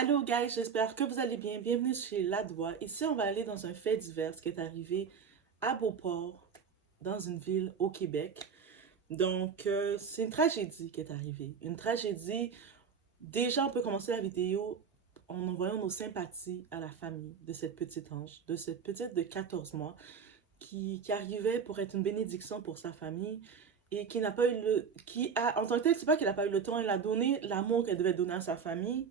Allô guys, j'espère que vous allez bien. Bienvenue chez Ladois. Ici, on va aller dans un fait divers qui est arrivé à Beauport, dans une ville au Québec. C'est une tragédie qui est arrivée. Une tragédie. Déjà, on peut commencer la vidéo en envoyant nos sympathies à la famille de cette petite ange, de cette petite de 14 mois qui arrivait pour être une bénédiction pour sa famille et qui n'a pas eu qui a, en tant que tel, c'est pas qu'elle n'a pas eu le temps, elle a donné l'amour qu'elle devait donner à sa famille,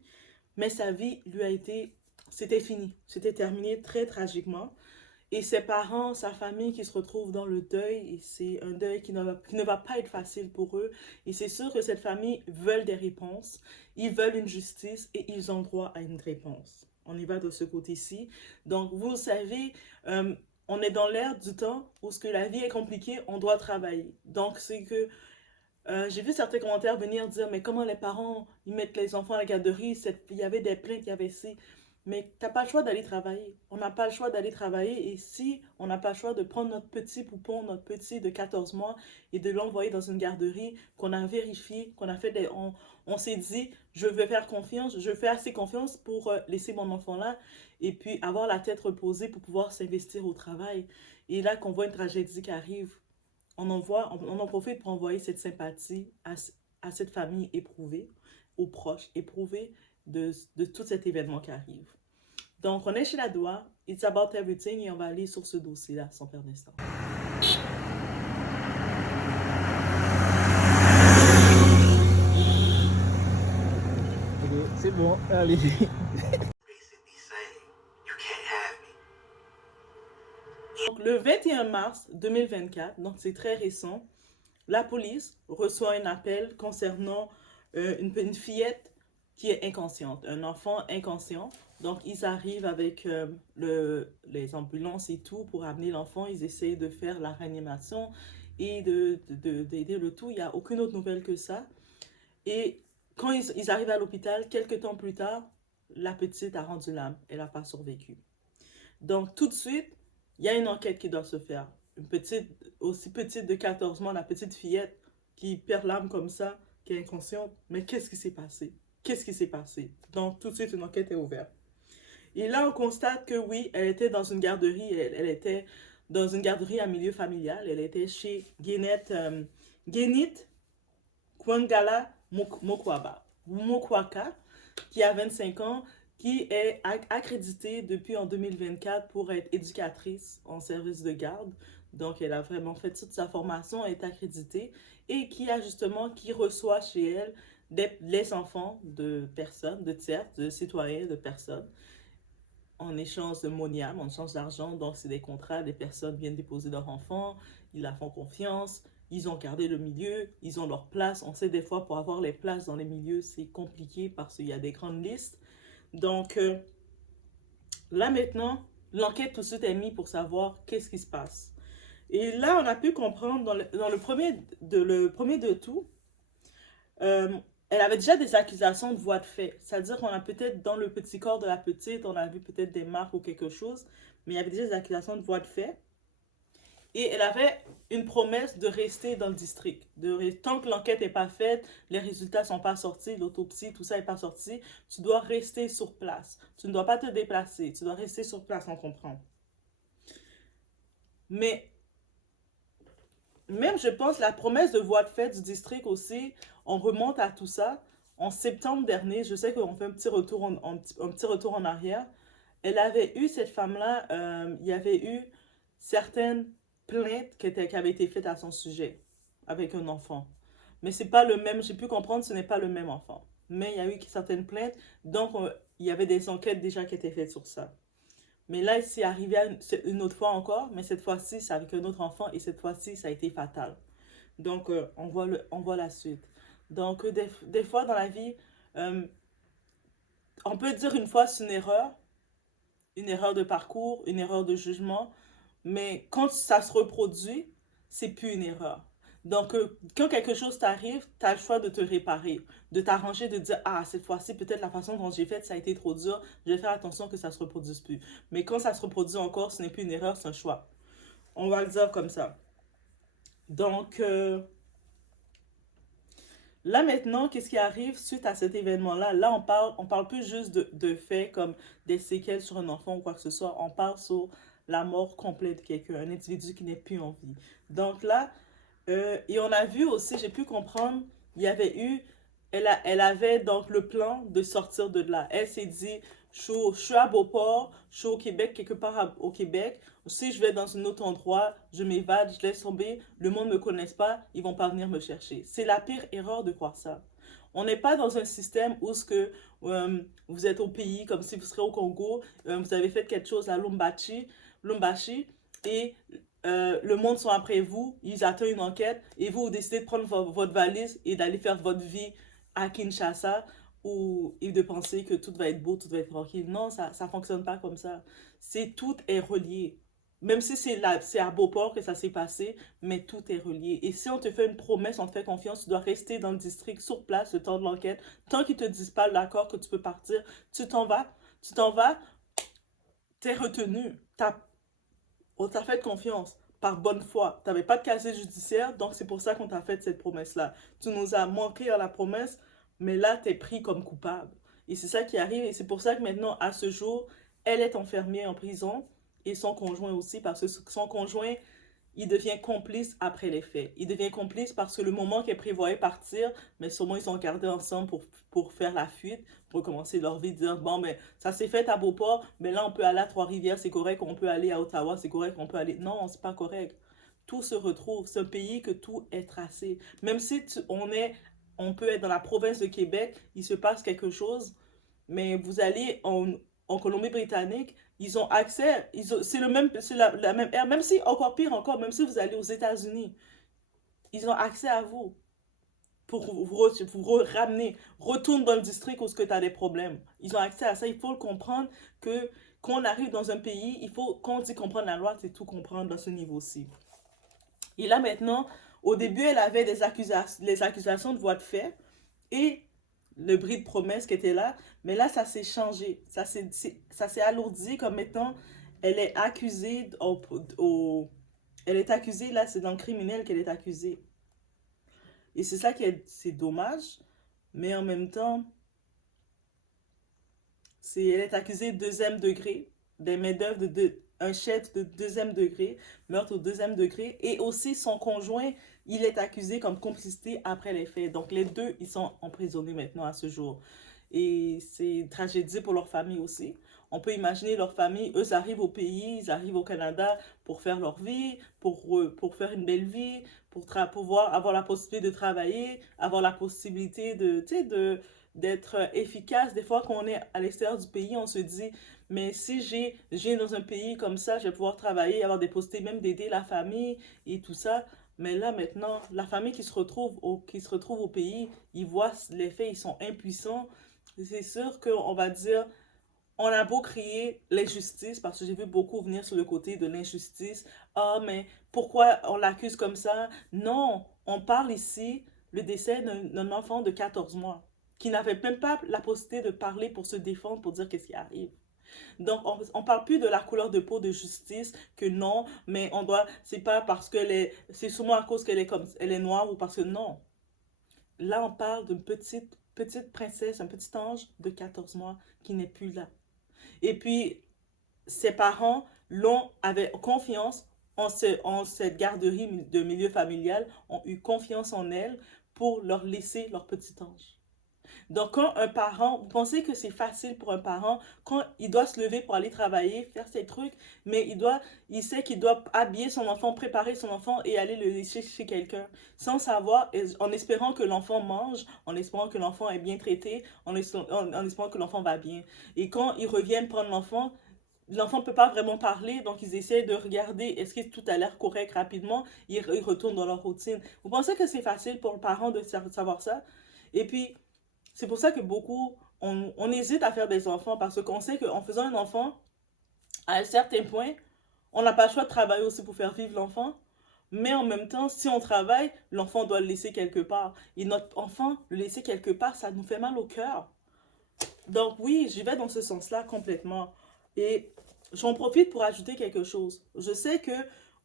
mais sa vie lui a été, c'était fini, c'était terminé très tragiquement. Et ses parents, sa famille qui se retrouvent dans le deuil, et c'est un deuil qui ne va pas être facile pour eux. Et c'est sûr que cette famille veut des réponses, ils veulent une justice et ils ont droit à une réponse. On y va de ce côté-ci. Donc, vous savez, euh, on est dans l'ère du temps où ce que la vie est compliquée, on doit travailler. Donc, c'est que j'ai vu certains commentaires venir dire, mais comment les parents, ils mettent les enfants à la garderie, il y avait des plaintes, il y avait ci. Mais t'as pas le choix d'aller travailler. On n'a pas le choix d'aller travailler. Et si on n'a pas le choix de prendre notre petit poupon, notre petit de 14 mois, et de l'envoyer dans une garderie, qu'on a vérifié, qu'on a fait des... On s'est dit, je vais faire confiance, je fais assez confiance pour laisser mon enfant là, et puis avoir la tête reposée pour pouvoir s'investir au travail. Et là qu'on voit une tragédie qui arrive, on en profite pour envoyer cette sympathie à cette famille éprouvée, aux proches éprouvés de tout cet événement qui arrive. Donc, on est chez la DOA, It's About Everything, et on va aller sur ce dossier-là sans perdre d'instant. Ok, c'est bon, allez. Donc, le 21 mars 2024, donc c'est très récent, la police reçoit un appel concernant une fillette qui est inconsciente, un enfant inconscient. Donc, ils arrivent avec les ambulances et tout pour amener l'enfant. Ils essayent de faire la réanimation et d'aider le tout. Il n'y a aucune autre nouvelle que ça. Et quand ils arrivent à l'hôpital, quelques temps plus tard, la petite a rendu l'âme. Elle n'a pas survécu. Donc, tout de suite, il y a une enquête qui doit se faire. Une petite, aussi petite de 14 mois, la petite fillette qui perd l'âme comme ça, qui est inconsciente. Mais qu'est-ce qui s'est passé? Qu'est-ce qui s'est passé? Donc, tout de suite, une enquête est ouverte. Et là, on constate que oui, elle était dans une garderie. Elle était dans une garderie à milieu familial. Elle était chez Genit Kwangala Mokwaka, qui a 25 ans, qui est accréditée depuis en 2024 pour être éducatrice en service de garde. Donc, elle a vraiment fait toute sa formation, elle est accréditée et qui reçoit chez elle les enfants de personnes, de tiers, de citoyens, de personnes en échange de moniam, en échange d'argent. Donc, c'est des contrats, des personnes viennent déposer leurs enfants, ils la font confiance, ils ont gardé le milieu, ils ont leur place. On sait des fois, pour avoir les places dans les milieux, c'est compliqué parce qu'il y a des grandes listes. Donc, là maintenant, l'enquête tout de suite est mise pour savoir qu'est-ce qui se passe. Et là, on a pu comprendre dans le premier de tout, euh, elle avait déjà des accusations de voie de fait. C'est-à-dire qu'on a peut-être dans le petit corps de la petite, on a vu peut-être des marques ou quelque chose, mais il y avait déjà des accusations de voie de fait. Et elle avait une promesse de rester dans le district. Tant que l'enquête n'est pas faite, les résultats ne sont pas sortis, l'autopsie, tout ça n'est pas sorti, tu dois rester sur place. Tu ne dois pas te déplacer, tu dois rester sur place, on comprend. Mais même, je pense, la promesse de voie de fait du district aussi, on remonte à tout ça. En septembre dernier, je sais qu'on fait un petit retour un petit retour en arrière. Elle avait eu, cette femme-là, il y avait eu certaines plaintes qui avaient été faites à son sujet avec un enfant. Mais c'est pas le même, j'ai pu comprendre, ce n'est pas le même enfant. Mais il y a eu certaines plaintes, donc il y avait des enquêtes déjà qui étaient faites sur ça. Mais là, c'est arrivé une autre fois encore, mais cette fois-ci, c'est avec un autre enfant et cette fois-ci, ça a été fatal. Donc, on voit la suite. Donc, des fois dans la vie, euh, on peut dire une fois c'est une erreur de parcours, une erreur de jugement, mais quand ça se reproduit, c'est plus une erreur. Donc, quand quelque chose t'arrive, tu as le choix de te réparer, de t'arranger, de dire, ah, cette fois-ci, peut-être la façon dont j'ai fait, ça a été trop dur, je vais faire attention que ça se reproduise plus. Mais quand ça se reproduit encore, ce n'est plus une erreur, c'est un choix. On va le dire comme ça. Donc, Là maintenant, qu'est-ce qui arrive suite à cet événement-là? Là, on parle plus juste de faits comme des séquelles sur un enfant ou quoi que ce soit. On parle sur la mort complète de quelqu'un, un individu qui n'est plus en vie. Donc là, et on a vu aussi, j'ai pu comprendre, il y avait eu, elle avait donc le plan de sortir de là. Elle s'est dit, je suis à Beauport, je suis au Québec, quelque part au Québec. Si je vais dans un autre endroit, je m'évade, je laisse tomber, le monde ne me connaisse pas, ils vont pas venir me chercher. C'est la pire erreur de croire ça. On n'est pas dans un système où ce que vous êtes au pays, comme si vous serez au Congo, vous avez fait quelque chose à Lumbashi, et le monde sont après vous, ils attendent une enquête, et vous, vous décidez de prendre votre valise et d'aller faire votre vie à Kinshasa, et de penser que tout va être beau, tout va être tranquille. Non, ça fonctionne pas comme ça. Tout est relié. Même si c'est à Beauport que ça s'est passé, mais tout est relié. Et si on te fait une promesse, on te fait confiance, tu dois rester dans le district, sur place, le temps de l'enquête. Tant qu'ils te disent pas l'accord que tu peux partir, tu t'en vas, t'es retenu. On t'a fait confiance par bonne foi. Tu n'avais pas de casier judiciaire, donc c'est pour ça qu'on t'a fait cette promesse-là. Tu nous as manqué à la promesse, mais là, tu es pris comme coupable. Et c'est ça qui arrive, et c'est pour ça que maintenant, à ce jour, elle est enfermée en prison, et son conjoint aussi, parce que son conjoint, il devient complice après les faits. Il devient complice parce que le moment qu'elle prévoyait partir, mais sûrement ils sont gardés ensemble pour faire la fuite, pour commencer leur vie, dire bon, mais ça s'est fait à Beauport, mais là on peut aller à Trois-Rivières, c'est correct, on peut aller à Ottawa, c'est correct, on peut aller. Non, c'est pas correct. Tout se retrouve. C'est un pays que tout est tracé. Même si on peut être dans la province de Québec, il se passe quelque chose, mais vous allez en Colombie-Britannique, ils ont accès, c'est la même ère, même si, encore pire encore, même si vous allez aux États-Unis, ils ont accès à vous pour vous ramener, retourne dans le district où tu as des problèmes. Ils ont accès à ça, il faut le comprendre que quand on arrive dans un pays, quand on dit comprendre la loi, c'est tout comprendre dans ce niveau-ci. Et là maintenant, au début, elle avait les accusations de voie de fait et le bris de promesse qui était là, mais là, ça s'est changé. Ça s'est alourdi comme étant, elle est accusée elle est accusée, là, c'est dans le criminel qu'elle est accusée. Et c'est ça c'est dommage, mais en même temps, elle est accusée de deuxième degré, des main-d'œuvre un chef de deuxième degré, meurtre au deuxième degré, et aussi son conjoint, il est accusé comme complicité après les faits. Donc les deux, ils sont emprisonnés maintenant à ce jour. Et c'est une tragédie pour leur famille aussi. On peut imaginer leur famille, eux arrivent au pays, ils arrivent au Canada pour faire leur vie, pour faire une belle vie, pour pouvoir avoir la possibilité de travailler, avoir la possibilité d'être efficace. Des fois, quand on est à l'extérieur du pays, on se dit, mais si j'ai dans un pays comme ça, je vais pouvoir travailler, avoir des possibilités, même d'aider la famille et tout ça. Mais là, maintenant, la famille qui se retrouve au pays, ils voient les faits, ils sont impuissants. C'est sûr qu'on va dire, on a beau crier l'injustice, parce que j'ai vu beaucoup venir sur le côté de l'injustice. Ah, mais pourquoi on l'accuse comme ça? Non, on parle ici le décès d'un enfant de 14 mois qui n'avait même pas la possibilité de parler pour se défendre, pour dire qu'est-ce qui arrive. Donc, on parle plus de la couleur de peau de justice, que non, mais c'est pas parce c'est sûrement à cause elle est noire ou parce que non. Là, on parle d'une petite princesse, un petit ange de 14 mois qui n'est plus là. Et puis, ses parents avaient confiance en cette garderie de milieu familial, ont eu confiance en elle pour leur laisser leur petit ange. Donc, quand un parent, vous pensez que c'est facile pour un parent, quand il doit se lever pour aller travailler, faire ses trucs, mais il sait qu'il doit habiller son enfant, préparer son enfant et aller le laisser chez quelqu'un, sans savoir, en espérant que l'enfant mange, en espérant que l'enfant est bien traité, en espérant que l'enfant va bien. Et quand ils reviennent prendre l'enfant ne peut pas vraiment parler, donc ils essaient de regarder est-ce que tout a l'air correct rapidement, ils retournent dans leur routine. Vous pensez que c'est facile pour le parent de savoir ça? Et puis, c'est pour ça que on hésite à faire des enfants, parce qu'on sait qu'en faisant un enfant, à un certain point, on n'a pas le choix de travailler aussi pour faire vivre l'enfant. Mais en même temps, si on travaille, l'enfant doit le laisser quelque part. Et notre enfant, le laisser quelque part, ça nous fait mal au cœur. Donc oui, j'y vais dans ce sens-là complètement. Et j'en profite pour ajouter quelque chose. Je sais que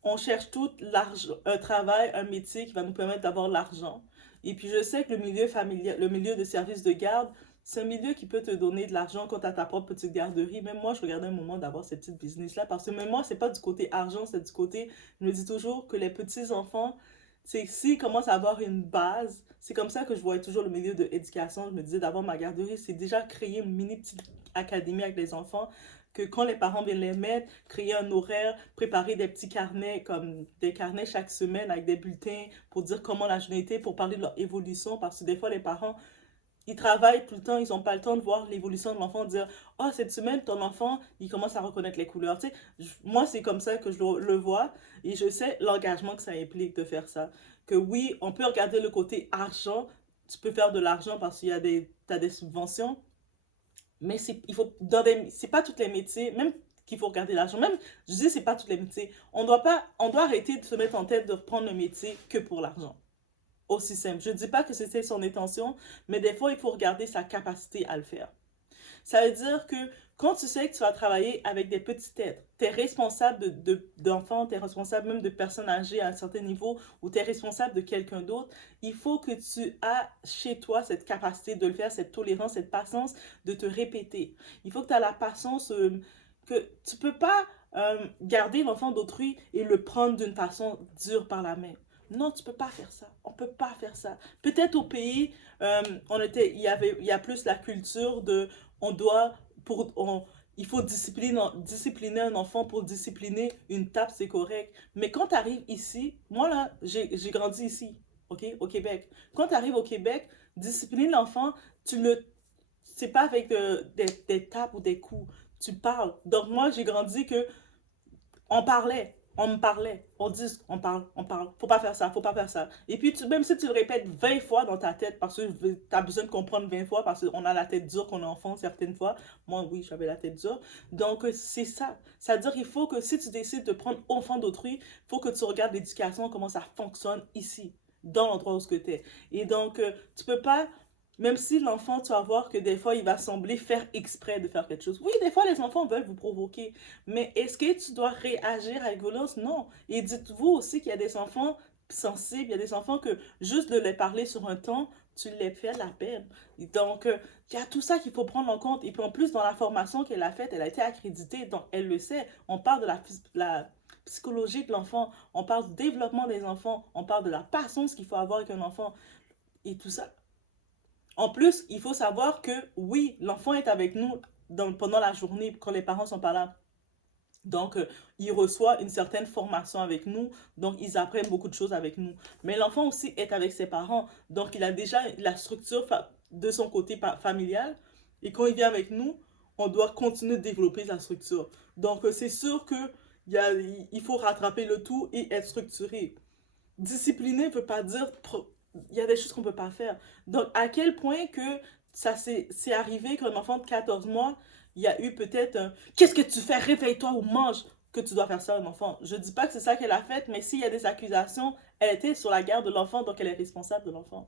on cherche tout l'argent, un travail, un métier qui va nous permettre d'avoir l'argent. Et puis je sais que le milieu familial, le milieu de service de garde, c'est un milieu qui peut te donner de l'argent quand tu as ta propre petite garderie. Même moi, je regardais un moment d'avoir cette petite business-là parce que même moi, c'est pas du côté argent, c'est du côté, je me dis toujours que les petits-enfants, c'est s'ils commencent à avoir une base, c'est comme ça que je voyais toujours le milieu de l'éducation. Je me disais d'avoir ma garderie, c'est déjà créer une mini petite académie avec les enfants que quand les parents viennent les mettre, créer un horaire, préparer des petits carnets, comme des carnets chaque semaine avec des bulletins pour dire comment la journée était, pour parler de leur évolution, parce que des fois, les parents, ils travaillent tout le temps, ils n'ont pas le temps de voir l'évolution de l'enfant, de dire, oh, cette semaine, ton enfant, il commence à reconnaître les couleurs. Tu sais, moi, c'est comme ça que je le vois, et je sais l'engagement que ça implique de faire ça. Que oui, on peut regarder le côté argent, tu peux faire de l'argent parce qu'il y a t'as des subventions, mais c'est pas tous les métiers, même qu'il faut regarder l'argent. Même, je dis, c'est pas tous les métiers. On doit arrêter de se mettre en tête de reprendre le métier que pour l'argent. Aussi simple. Je dis pas que c'était son intention, mais des fois, il faut regarder sa capacité à le faire. Ça veut dire que quand tu sais que tu vas travailler avec des petits êtres, tu es responsable d'enfants, tu es responsable même de personnes âgées à un certain niveau, ou tu es responsable de quelqu'un d'autre, il faut que tu aies chez toi cette capacité de le faire, cette tolérance, cette patience de te répéter. Il faut que tu aies la patience, que tu peux pas garder l'enfant d'autrui et le prendre d'une façon dure par la main. Non, tu peux pas faire ça. On peut pas faire ça. Peut-être au pays, il y a plus la culture de on doit, il faut discipliner un enfant pour discipliner une table, c'est correct. Mais quand tu arrives ici, moi là, j'ai grandi ici, ok, au Québec. Quand tu arrives au Québec, discipliner l'enfant, c'est pas avec des tapes ou des coups. Tu parles. Donc moi, j'ai grandi que on parlait, on me parlait, on dit, on parle, faut pas faire ça, faut pas faire ça. Et puis, même si tu le répètes 20 fois dans ta tête, parce que tu as besoin de comprendre 20 fois, parce qu'on a la tête dure qu'on est enfant certaines fois, moi, oui, j'avais la tête dure. Donc, c'est ça. C'est-à-dire qu'il faut que si tu décides de prendre enfant d'autrui, il faut que tu regardes l'éducation, comment ça fonctionne ici, dans l'endroit où tu es. Et donc, tu peux pas même si l'enfant, tu vas voir que des fois, il va sembler faire exprès de faire quelque chose. Oui, des fois, les enfants veulent vous provoquer. Mais est-ce que tu dois réagir avec violence? Non. Et dites-vous aussi qu'il y a des enfants sensibles, il y a des enfants que juste de les parler sur un temps, tu les fais la peine. Donc, il y a tout ça qu'il faut prendre en compte. Et puis en plus, dans la formation qu'elle a faite, elle a été accréditée, donc elle le sait. On parle de la psychologie de l'enfant, on parle du développement des enfants, on parle de la patience qu'il faut avoir avec un enfant. Et tout ça, en plus, il faut savoir que oui, l'enfant est avec nous pendant la journée quand les parents sont pas là. Donc, il reçoit une certaine formation avec nous, donc ils apprennent beaucoup de choses avec nous. Mais l'enfant aussi est avec ses parents, donc il a déjà la structure de son côté familial. Et quand il vient avec nous, on doit continuer de développer la structure. Donc, c'est sûr que il faut rattraper le tout et être structuré. Discipliner ne veut pas dire il y a des choses qu'on ne peut pas faire. Donc, à quel point que ça c'est arrivé qu'un enfant de 14 mois, il y a eu peut-être un qu'est-ce que tu fais, réveille-toi ou mange, que tu dois faire ça à un enfant. Je ne dis pas que c'est ça qu'elle a fait, mais s'il y a des accusations, elle était sur la garde de l'enfant, donc elle est responsable de l'enfant.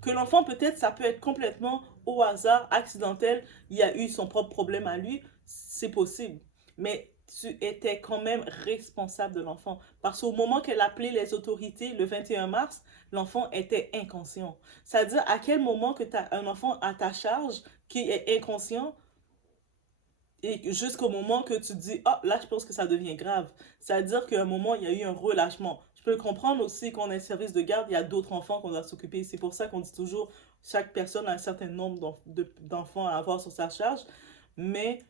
Que l'enfant, peut-être, ça peut être complètement au hasard, accidentel, il y a eu son propre problème à lui, c'est possible. Mais tu étais quand même responsable de l'enfant. Parce qu'au moment qu'elle appelait les autorités, le 21 mars, l'enfant était inconscient. C'est-à-dire à quel moment que tu as un enfant à ta charge qui est inconscient et jusqu'au moment que tu te dis, oh là, je pense que ça devient grave. C'est-à-dire qu'à un moment, il y a eu un relâchement. Je peux comprendre aussi qu'on est service de garde, il y a d'autres enfants qu'on doit s'occuper. C'est pour ça qu'on dit toujours, chaque personne a un certain nombre d'enfants à avoir sur sa charge. Mais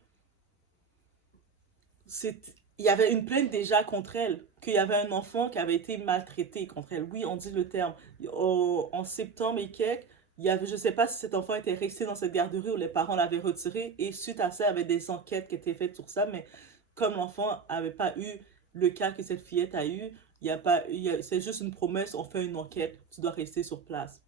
il y avait une plainte déjà contre elle, qu'il y avait un enfant qui avait été maltraité contre elle. Oui, on dit le terme. En septembre et quelques, il y avait, je ne sais pas si cet enfant était resté dans cette garderie ou les parents l'avaient retiré. Et suite à ça, il y avait des enquêtes qui étaient faites sur ça. Mais comme l'enfant n'avait pas eu le cas que cette fillette a eu, c'est juste une promesse, on fait une enquête, tu dois rester sur place.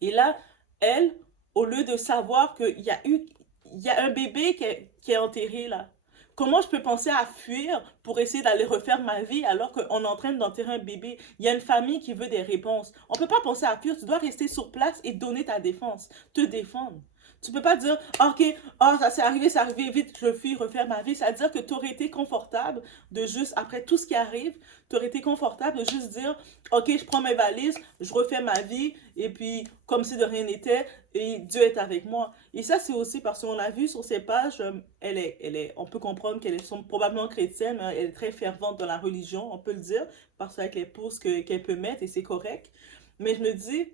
Et là, elle, au lieu de savoir il y a un bébé qui est enterré là. Comment je peux penser à fuir pour essayer d'aller refaire ma vie alors qu'on est en train d'enterrer un bébé? Il y a une famille qui veut des réponses. On ne peut pas penser à fuir, tu dois rester sur place et donner ta défense, te défendre. Tu peux pas dire, ok, ça s'est arrivé, vite, je fuis, refaire ma vie. C'est-à-dire que tu aurais été confortable de juste, après tout ce qui arrive, tu aurais été confortable de juste dire, ok, je prends mes valises, je refais ma vie, et puis, comme si de rien n'était, et Dieu est avec moi. Et ça, c'est aussi parce qu'on a vu sur ses pages, on peut comprendre qu'elle est probablement chrétienne, mais elle est très fervente dans la religion, on peut le dire, parce qu'avec les pauses qu'elle peut mettre, et c'est correct. Mais je me dis,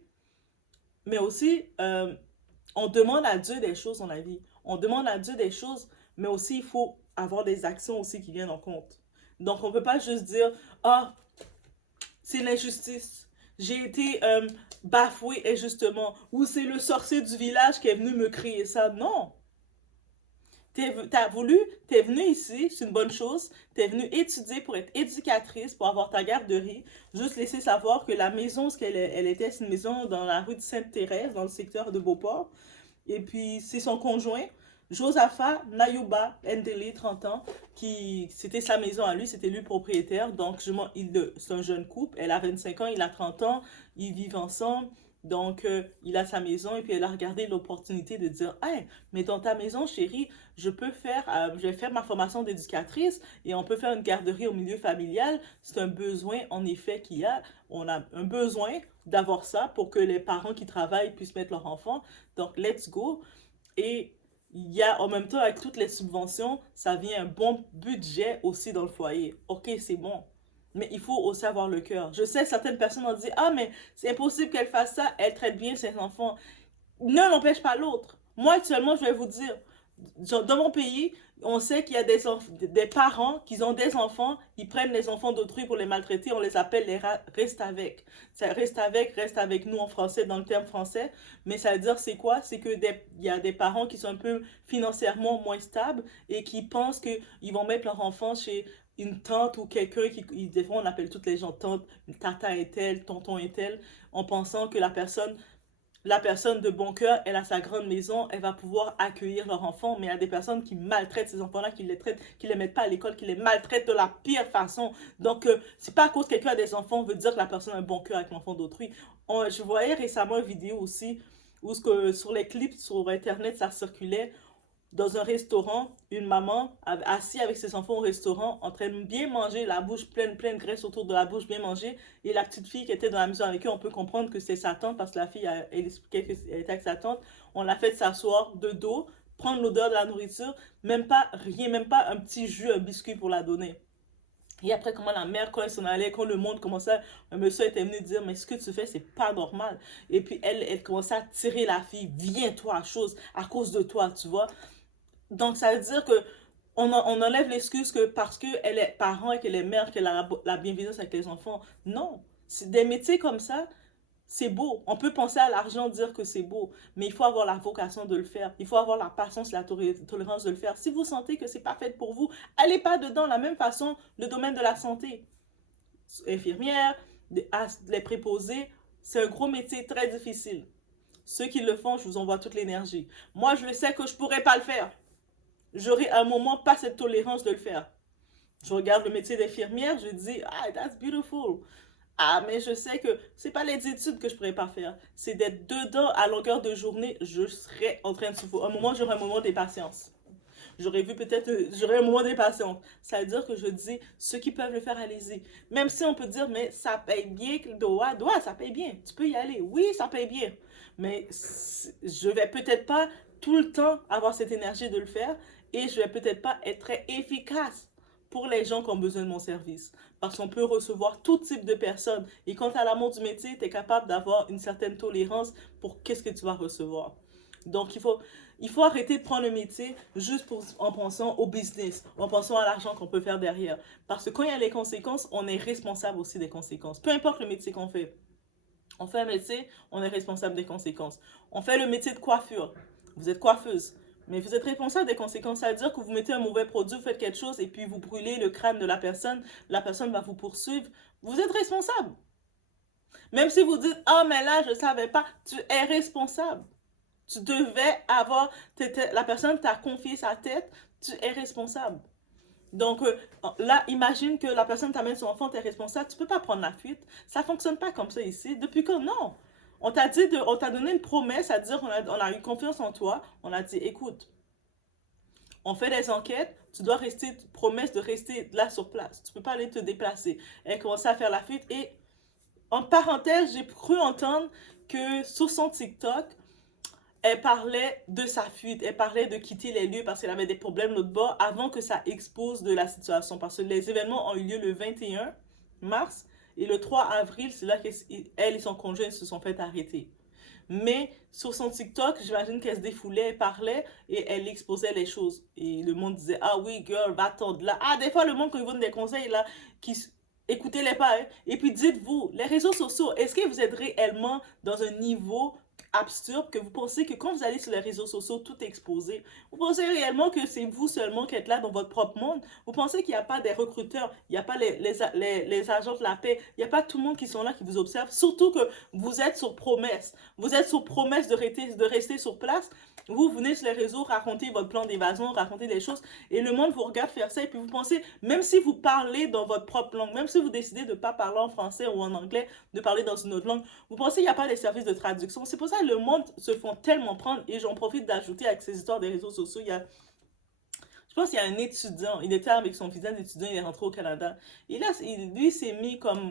mais aussi, on demande à Dieu des choses dans la vie. On demande à Dieu des choses, mais aussi il faut avoir des actions aussi qui viennent en compte. Donc on ne peut pas juste dire, ah, c'est l'injustice. J'ai été bafoué injustement. Ou c'est le sorcier du village qui est venu me crier ça. Non. T'es venu ici, c'est une bonne chose. T'es venu étudier pour être éducatrice, pour avoir ta garderie. Juste laisser savoir que la maison, ce elle était, c'est une maison dans la rue de Sainte-Thérèse, dans le secteur de Beauport. Et puis, c'est son conjoint, Josaphat Nayuba Ndele, 30 ans, qui, c'était sa maison à lui, c'était lui le propriétaire. Donc, c'est un jeune couple. Elle a 25 ans, il a 30 ans, ils vivent ensemble. Donc, il a sa maison et puis elle a regardé l'opportunité de dire, hey, mais dans ta maison, chérie, je vais faire ma formation d'éducatrice et on peut faire une garderie au milieu familial. C'est un besoin, en effet, qu'il y a. On a un besoin d'avoir ça pour que les parents qui travaillent puissent mettre leurs enfants. Donc, let's go. Et il y a, en même temps, avec toutes les subventions, ça vient un bon budget aussi dans le foyer. Ok, c'est bon. Mais il faut aussi avoir le cœur. Je sais, certaines personnes ont dit, ah, mais c'est impossible qu'elle fasse ça, elle traite bien ses enfants. L'un n'empêche pas l'autre. Moi, actuellement, je vais vous dire, dans mon pays, on sait qu'il y a des parents qui ont des enfants, ils prennent les enfants d'autrui pour les maltraiter, on les appelle les reste avec. Ça reste avec nous en français, dans le terme français, mais ça veut dire c'est quoi? C'est que il y a des parents qui sont un peu financièrement moins stables et qui pensent qu'ils vont mettre leur enfant chez une tante ou quelqu'un des fois on appelle toutes les gens tante, tata est elle, tonton est elle, en pensant que la personne de bon cœur, elle a sa grande maison, elle va pouvoir accueillir leur enfant, mais il y a des personnes qui maltraitent ces enfants-là, qui les traitent, qui les mettent pas à l'école, qui les maltraitent de la pire façon. Donc, c'est pas à cause que quelqu'un a des enfants, veut dire que la personne a un bon cœur avec l'enfant d'autrui. Je voyais récemment une vidéo aussi, où sur les clips sur Internet, ça circulait, dans un restaurant, une maman assise avec ses enfants au restaurant, en train de bien manger, la bouche pleine, pleine de graisse autour de la bouche, bien manger. Et la petite fille qui était dans la maison avec eux, on peut comprendre que c'est sa tante parce que la fille, elle expliquait qu'elle était avec sa tante. On l'a fait s'asseoir de dos, prendre l'odeur de la nourriture, même pas rien, même pas un petit jus, un biscuit pour la donner. Et après, comment la mère, quand elle s'en allait, quand le monde commençait, un monsieur était venu dire, mais ce que tu fais, c'est pas normal. Et puis, elle commençait à tirer la fille, viens-toi, chose, à cause de toi, tu vois. Donc, ça veut dire que on enlève l'excuse que parce qu'elle est parent et qu'elle est mère, qu'elle a la bienveillance avec les enfants. Non. C'est des métiers comme ça, c'est beau. On peut penser à l'argent, dire que c'est beau, mais il faut avoir la vocation de le faire. Il faut avoir la patience, la tolérance de le faire. Si vous sentez que c'est pas fait pour vous, allez pas dedans. De la même façon, le domaine de la santé, infirmière, les préposés, c'est un gros métier très difficile. Ceux qui le font, je vous envoie toute l'énergie. Moi, je le sais que je pourrais pas le faire. J'aurais à un moment pas cette tolérance de le faire. Je regarde le métier d'infirmière, je dis, ah, that's beautiful. Ah, mais je sais que c'est pas les études que je pourrais pas faire. C'est d'être dedans à longueur de journée, je serais en train de souffrir. Un moment, j'aurais un moment d'impatience. J'aurais un moment d'impatience. Ça veut dire que je dis, ceux qui peuvent le faire, allez-y. Même si on peut dire, mais ça paye bien, doigt, ça paye bien. Tu peux y aller. Oui, ça paye bien. Mais je vais peut-être pas tout le temps avoir cette énergie de le faire et je vais peut-être pas être très efficace pour les gens qui ont besoin de mon service. Parce qu'on peut recevoir tout type de personnes. Et quand tu as l'amour du métier, tu es capable d'avoir une certaine tolérance pour qu'est-ce que tu vas recevoir. Donc, il faut arrêter de prendre le métier juste en pensant au business, en pensant à l'argent qu'on peut faire derrière. Parce que quand il y a les conséquences, on est responsable aussi des conséquences. Peu importe le métier qu'on fait. On fait un métier, on est responsable des conséquences. On fait le métier de coiffure. Vous êtes coiffeuse. Mais vous êtes responsable des conséquences. Ça veut dire que vous mettez un mauvais produit, vous faites quelque chose et puis vous brûlez le crâne de la personne va vous poursuivre. Vous êtes responsable. Même si vous dites, ah, mais là, je ne savais pas, tu es responsable. Tu devais avoir, la personne t'a confié sa tête, tu es responsable. Donc là, imagine que la personne t'amène son enfant, tu es responsable, tu ne peux pas prendre la fuite. Ça ne fonctionne pas comme ça ici. Depuis quand? Non. on t'a donné une promesse à dire, on a eu confiance en toi. On a dit, écoute, on fait des enquêtes, tu dois rester, promesse de rester là sur place. Tu peux pas aller te déplacer. Elle commençait à faire la fuite et, en parenthèse, j'ai cru entendre que sur son TikTok, elle parlait de sa fuite, elle parlait de quitter les lieux parce qu'elle avait des problèmes l'autre bord avant que ça expose de la situation. Parce que les événements ont eu lieu le 21 mars et le 3 avril, c'est là qu'elle et son conjoint se sont fait arrêter. Mais sur son TikTok, j'imagine qu'elle se défoulait, elle parlait et elle exposait les choses. Et le monde disait, ah oui, girl, va-t'en de là. Ah, des fois, le monde, quand ils vous donne des conseils, là, qui écoutez-les pas. Hein. Et puis, dites-vous, les réseaux sociaux, est-ce que vous êtes réellement dans un niveau absurde que vous pensez que quand vous allez sur les réseaux sociaux, tout est exposé? Vous pensez réellement que c'est vous seulement qui êtes là dans votre propre monde? Vous pensez qu'il n'y a pas des recruteurs, il n'y a pas les agents de la paix, il n'y a pas tout le monde qui sont là, qui vous observe? Surtout que vous êtes sur promesse. Vous êtes sur promesse de rester sur place. Vous venez sur les réseaux raconter votre plan d'évasion, raconter des choses, et le monde vous regarde faire ça, et puis vous pensez, même si vous parlez dans votre propre langue, même si vous décidez de ne pas parler en français ou en anglais, de parler dans une autre langue, vous pensez qu'il n'y a pas de services de traduction. C'est pour ça que le monde se font tellement prendre, et j'en profite d'ajouter avec ces histoires des réseaux sociaux, je pense qu'il y a un étudiant, il était avec son visa d'étudiant, il est rentré au Canada, et là, lui s'est mis comme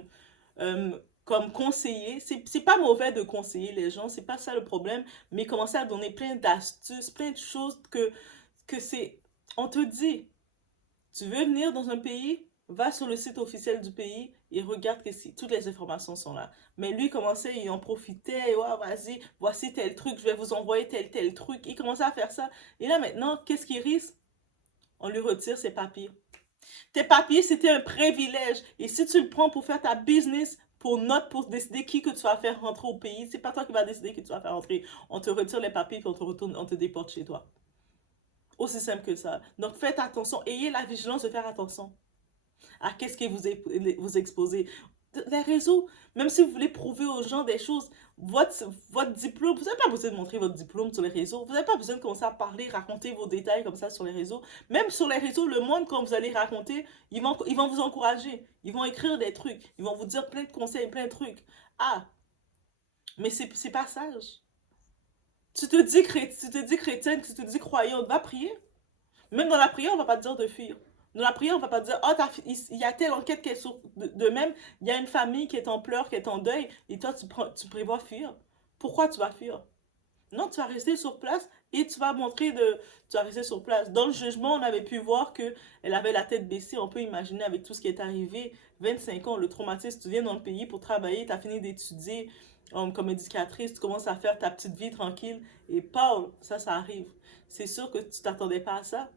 conseiller. C'est pas mauvais de conseiller les gens, c'est pas ça le problème, mais commencer à donner plein d'astuces, plein de choses que c'est... On te dit, tu veux venir dans un pays, va sur le site officiel du pays et regarde que si toutes les informations sont là. Mais lui commençait, il en profitait, ouais, vas-y, voici tel truc, je vais vous envoyer tel truc. Il commençait à faire ça. Et là maintenant, qu'est-ce qu'il risque? On lui retire ses papiers. Tes papiers, c'était un privilège. Et si tu le prends pour faire ta business, pour décider qui que tu vas faire rentrer au pays, c'est pas toi qui vas décider qui tu vas faire rentrer. On te retire les papiers et on te déporte chez toi. Aussi simple que ça. Donc faites attention, ayez la vigilance de faire attention à qu'est-ce que vous exposez. Les réseaux, même si vous voulez prouver aux gens des choses, votre diplôme, vous n'avez pas besoin de montrer votre diplôme sur les réseaux, vous n'avez pas besoin de commencer à parler, raconter vos détails comme ça sur les réseaux. Même sur les réseaux, le monde, quand vous allez raconter, ils vont vous encourager, ils vont écrire des trucs, ils vont vous dire plein de conseils, plein de trucs. Ah, mais c'est pas sage. Tu te dis chrétienne, tu te dis croyante, va prier. Même dans la prière, on va pas te dire de fuir. Dans la prière, on va pas te dire, oh, il y a telle enquête qui est sur... De même, il y a une famille qui est en pleurs, qui est en deuil, et toi, tu prévois fuir. Pourquoi tu vas fuir? Non, tu vas rester sur place et tu vas montrer de... Tu vas rester sur place. Dans le jugement, on avait pu voir que elle avait la tête baissée. On peut imaginer avec tout ce qui est arrivé. 25 ans, le traumatisme, tu viens dans le pays pour travailler, tu as fini d'étudier comme éducatrice, tu commences à faire ta petite vie tranquille. Et Paul, ça arrive. C'est sûr que tu t'attendais pas à ça.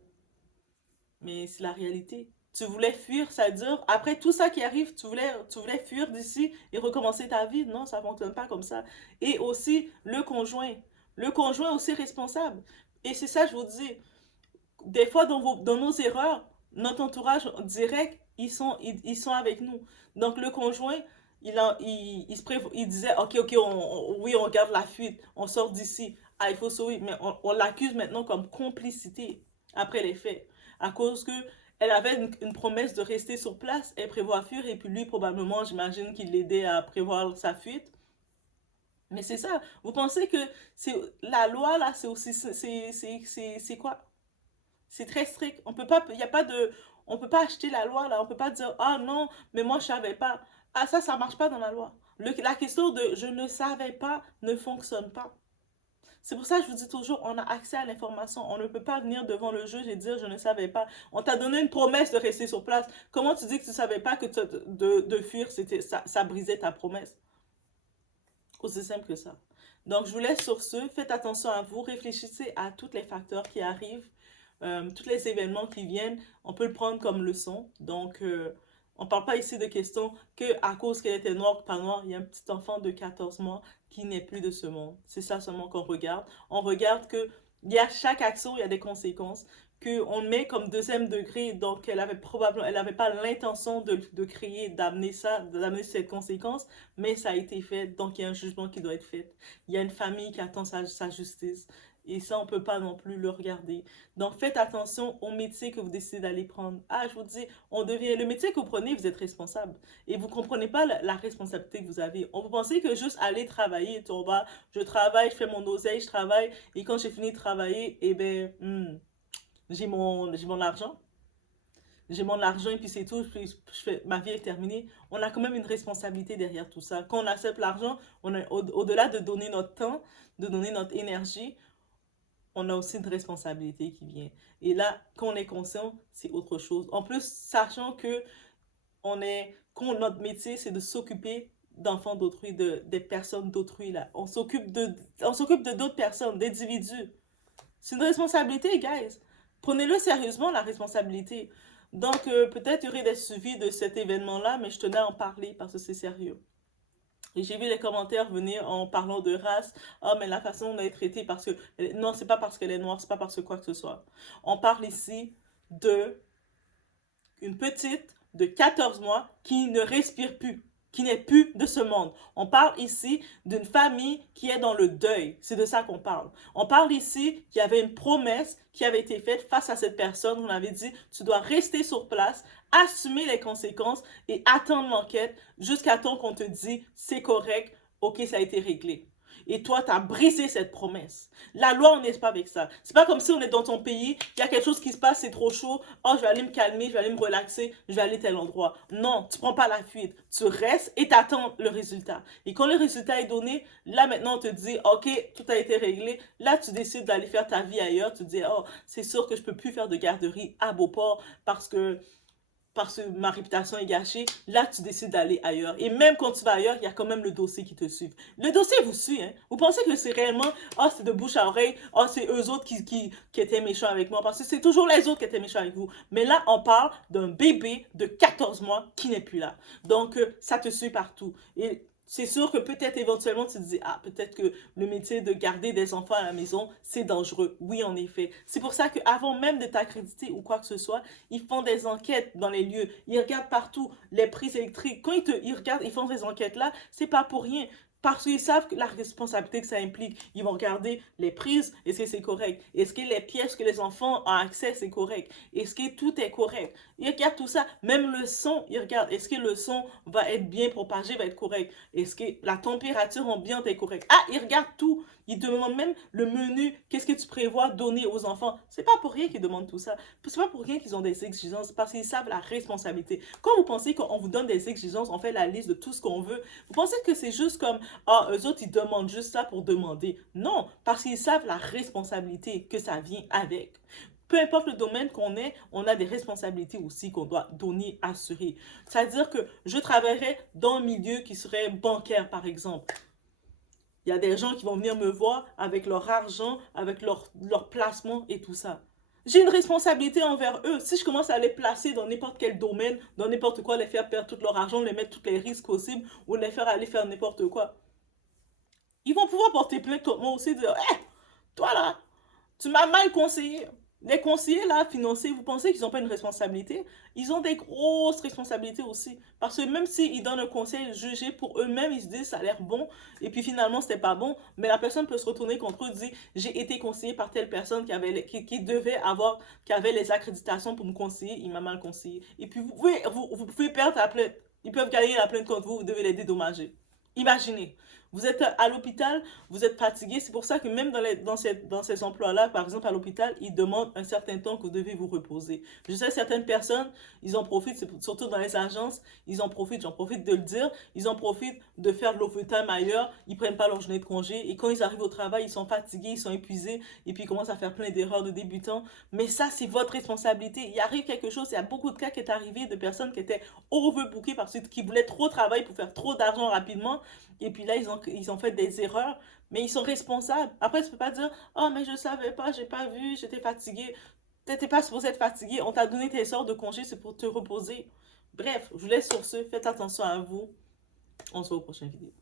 Mais c'est la réalité. Tu voulais fuir, ça dure. Après tout ça qui arrive, tu voulais fuir d'ici et recommencer ta vie. Non, ça ne fonctionne pas comme ça. Et aussi, le conjoint. Le conjoint est aussi responsable. Et c'est ça, je vous dis. Des fois, dans nos erreurs, notre entourage direct, ils sont avec nous. Donc, le conjoint, il disait, ok, oui, on garde la fuite, on sort d'ici. Ah, il faut sauver. Mais on l'accuse maintenant comme complicité après les faits. À cause que elle avait une promesse de rester sur place, elle prévoit fuir, et puis lui, probablement, j'imagine qu'il l'aidait à prévoir sa fuite. Mais c'est ça. Vous pensez que la loi, là, c'est aussi, c'est quoi? C'est très strict. On peut pas, il y a pas de, on peut pas acheter la loi là. On peut pas dire ah non, mais moi je savais pas. Ah ça marche pas dans la loi. La question de je ne savais pas ne fonctionne pas. C'est pour ça que je vous dis toujours, on a accès à l'information. On ne peut pas venir devant le juge et dire je ne savais pas. On t'a donné une promesse de rester sur place. Comment tu dis que tu savais pas que de fuir, ça brisait ta promesse? Aussi simple que ça. Donc je vous laisse sur ce. Faites attention à vous. Réfléchissez à tous les facteurs qui arrivent. Tous les événements qui viennent, on peut le prendre comme leçon. Donc, on ne parle pas ici de questions que à cause qu'elle était noire ou pas noire, il y a un petit enfant de 14 mois qui n'est plus de ce monde. C'est ça seulement qu'on regarde. On regarde que il y a chaque action, il y a des conséquences, qu'on met comme deuxième degré. Donc, elle avait pas l'intention de créer, d'amener cette conséquence, mais ça a été fait. Donc, il y a un jugement qui doit être fait. Il y a une famille qui attend sa justice. Et ça, on ne peut pas non plus le regarder. Donc, faites attention au métier que vous décidez d'aller prendre. Ah, je vous dis, le métier que vous prenez, vous êtes responsable. Et vous ne comprenez pas la responsabilité que vous avez. Vous pensez que juste aller travailler, je travaille, je fais mon oseille, je travaille, et quand j'ai fini de travailler, eh bien, j'ai mon argent. J'ai mon argent et puis c'est tout, ma vie est terminée. On a quand même une responsabilité derrière tout ça. Quand on accepte l'argent, au-delà de donner notre temps, de donner notre énergie, on a aussi une responsabilité qui vient. Et là, quand on est conscient, c'est autre chose. En plus, sachant que notre métier, c'est de s'occuper d'enfants d'autrui, des personnes d'autrui, là. On s'occupe de d'autres personnes, d'individus. C'est une responsabilité, guys. Prenez-le sérieusement, la responsabilité. Donc, peut-être il y aurait des suivis de cet événement-là, mais je tenais à en parler parce que c'est sérieux. Et j'ai vu les commentaires venir en parlant de race. Ah, mais la façon dont elle est traitée, parce que... Non, c'est pas parce qu'elle est noire, c'est pas parce que quoi que ce soit. On parle ici de une petite de 14 mois qui ne respire plus, qui n'est plus de ce monde. On parle ici d'une famille qui est dans le deuil. C'est de ça qu'on parle. On parle ici qu'il y avait une promesse qui avait été faite face à cette personne. On avait dit, tu dois rester sur place, assumer les conséquences et attendre l'enquête jusqu'à temps qu'on te dise, c'est correct, ok, ça a été réglé. Et toi, tu as brisé cette promesse. La loi, on n'est pas avec ça. C'est pas comme si on est dans ton pays, il y a quelque chose qui se passe, c'est trop chaud. Oh, je vais aller me calmer, je vais aller me relaxer, je vais aller tel endroit. Non, tu prends pas la fuite. Tu restes et tu attends le résultat. Et quand le résultat est donné, là maintenant, on te dit, ok, tout a été réglé. Là, tu décides d'aller faire ta vie ailleurs. Tu te dis, oh, c'est sûr que je peux plus faire de garderie à Beauport parce que ma réputation est gâchée, là, tu décides d'aller ailleurs. Et même quand tu vas ailleurs, il y a quand même le dossier qui te suit. Le dossier vous suit, hein. Vous pensez que c'est réellement, oh, c'est de bouche à oreille, oh, c'est eux autres qui étaient méchants avec moi, parce que c'est toujours les autres qui étaient méchants avec vous. Mais là, on parle d'un bébé de 14 mois qui n'est plus là. Donc, ça te suit partout. Et c'est sûr que peut-être éventuellement tu te dis, ah, peut-être que le métier de garder des enfants à la maison, c'est dangereux. Oui, en effet. C'est pour ça qu'avant même de t'accréditer ou quoi que ce soit, ils font des enquêtes dans les lieux. Ils regardent partout les prises électriques. Quand ils font ces enquêtes-là, c'est pas pour rien. Parce qu'ils savent que la responsabilité que ça implique. Ils vont regarder les prises, est-ce que c'est correct? Est-ce que les pièces que les enfants ont accès, c'est correct? Est-ce que tout est correct? Ils regardent tout ça. Même le son, ils regardent, est-ce que le son va être bien propagé, va être correct? Est-ce que la température ambiante est correcte? Ah, ils regardent tout. Ils demandent même le menu, qu'est-ce que tu prévois donner aux enfants? C'est pas pour rien qu'ils demandent tout ça. C'est pas pour rien qu'ils ont des exigences, parce qu'ils savent la responsabilité. Quand vous pensez qu'on vous donne des exigences, on fait la liste de tout ce qu'on veut, vous pensez que c'est juste comme, ah, eux autres, ils demandent juste ça pour demander. Non, parce qu'ils savent la responsabilité que ça vient avec. Peu importe le domaine qu'on est, on a des responsabilités aussi qu'on doit donner, assurer. C'est-à-dire que je travaillerais dans un milieu qui serait bancaire, par exemple. Il y a des gens qui vont venir me voir avec leur argent, avec leur placement et tout ça. J'ai une responsabilité envers eux. Si je commence à les placer dans n'importe quel domaine, dans n'importe quoi, les faire perdre tout leur argent, les mettre tous les risques possibles ou les faire aller faire n'importe quoi, ils vont pouvoir porter plainte contre moi aussi, dire, hé, toi là, tu m'as mal conseillé. Les conseillers là, financiers, vous pensez qu'ils n'ont pas une responsabilité? Ils ont des grosses responsabilités aussi. Parce que même s'ils donnent un conseil jugé pour eux-mêmes, ils se disent ça a l'air bon, et puis finalement c'était pas bon, mais la personne peut se retourner contre eux et dire j'ai été conseillé par telle personne qui devait avoir, qui avait les accréditations pour me conseiller, il m'a mal conseillé. Et puis vous pouvez perdre la plainte. Ils peuvent gagner la plainte contre vous, vous devez les dédommager. Imaginez, vous êtes à l'hôpital, vous êtes fatigué, c'est pour ça que même dans ces emplois-là, par exemple à l'hôpital, ils demandent un certain temps que vous devez vous reposer. Je sais, certaines personnes, ils en profitent, surtout dans les agences, ils en profitent, j'en profite de le dire, ils en profitent de faire de l'overtime ailleurs, ils prennent pas leur journée de congé, et quand ils arrivent au travail, ils sont fatigués, ils sont épuisés, et puis ils commencent à faire plein d'erreurs de débutants. Mais ça, c'est votre responsabilité. Il arrive quelque chose, il y a beaucoup de cas qui est arrivé de personnes qui étaient overbookées parce qu'ils voulaient trop travailler pour faire trop d'argent rapidement, et puis là, ils ont fait des erreurs, mais ils sont responsables. Après, tu peux pas dire, oh, mais je savais pas, j'ai pas vu, j'étais fatigué. T'étais pas supposé être fatigué, on t'a donné tes sorts de congé, c'est pour te reposer. Bref, je vous laisse sur ce, faites attention à vous. On se voit aux prochaines vidéos.